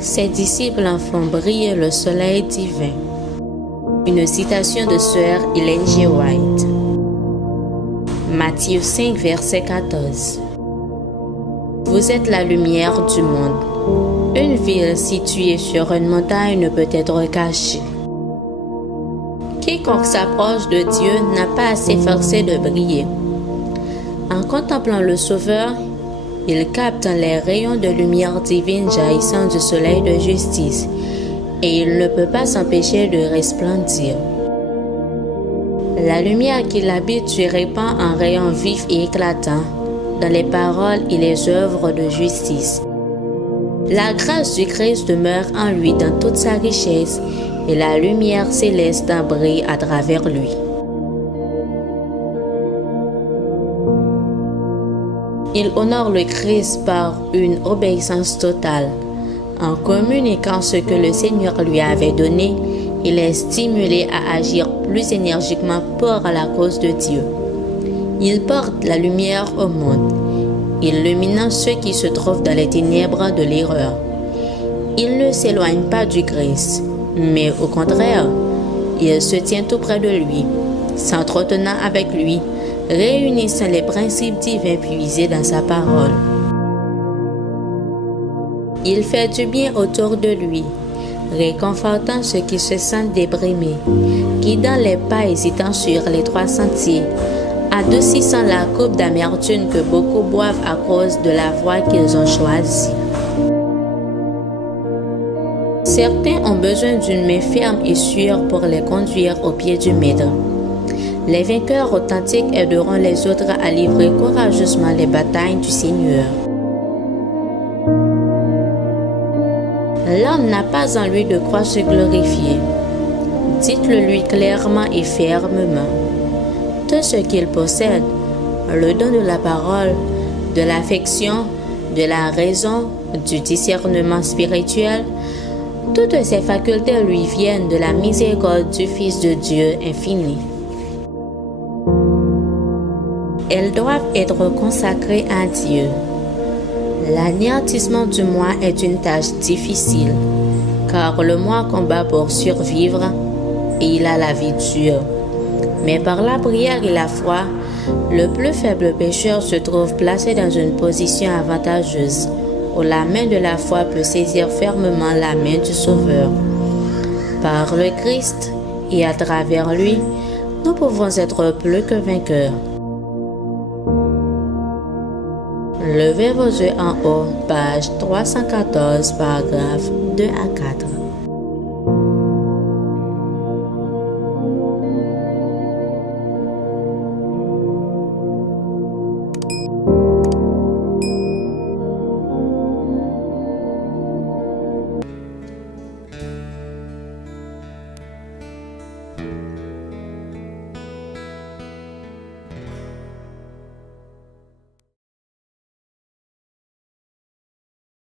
Ses disciples en font briller le soleil divin. Une citation de Sir Ellen G. White. Matthieu 5, verset 14. Vous êtes la lumière du monde. Une ville située sur une montagne ne peut être cachée. Quiconque s'approche de Dieu n'a pas à s'efforcer de briller. En contemplant le Sauveur, il capte les rayons de lumière divine jaillissant du soleil de justice, et il ne peut pas s'empêcher de resplendir. La lumière qui l'habite se répand en rayons vifs et éclatants dans les paroles et les œuvres de justice. La grâce du Christ demeure en lui dans toute sa richesse, et la lumière céleste brille à travers lui. Il honore le Christ par une obéissance totale. En communiquant ce que le Seigneur lui avait donné, il est stimulé à agir plus énergiquement pour la cause de Dieu. Il porte la lumière au monde, illuminant ceux qui se trouvent dans les ténèbres de l'erreur. Il ne s'éloigne pas du Christ, mais au contraire, il se tient tout près de lui, s'entretenant avec lui, réunissant les principes divins puisés dans sa parole. Il fait du bien autour de lui, réconfortant ceux qui se sentent déprimés, guidant les pas hésitants sur les trois sentiers, adoucissant la coupe d'amertume que beaucoup boivent à cause de la voie qu'ils ont choisie. Certains ont besoin d'une main ferme et sûre pour les conduire au pied du Maître. Les vainqueurs authentiques aideront les autres à livrer courageusement les batailles du Seigneur. L'homme n'a pas en lui de quoi se glorifier. Dites-le lui clairement et fermement. Tout ce qu'il possède, le don de la parole, de l'affection, de la raison, du discernement spirituel, toutes ces facultés lui viennent de la miséricorde du Fils de Dieu infini. Elles doivent être consacrées à Dieu. L'anéantissement du moi est une tâche difficile, car le moi combat pour survivre et il a la vie dure. Mais par la prière et la foi, le plus faible pécheur se trouve placé dans une position avantageuse, où la main de la foi peut saisir fermement la main du Sauveur. Par le Christ et à travers lui, nous pouvons être plus que vainqueurs. Levez vos yeux en haut, page 314, paragraphes 2 à 4.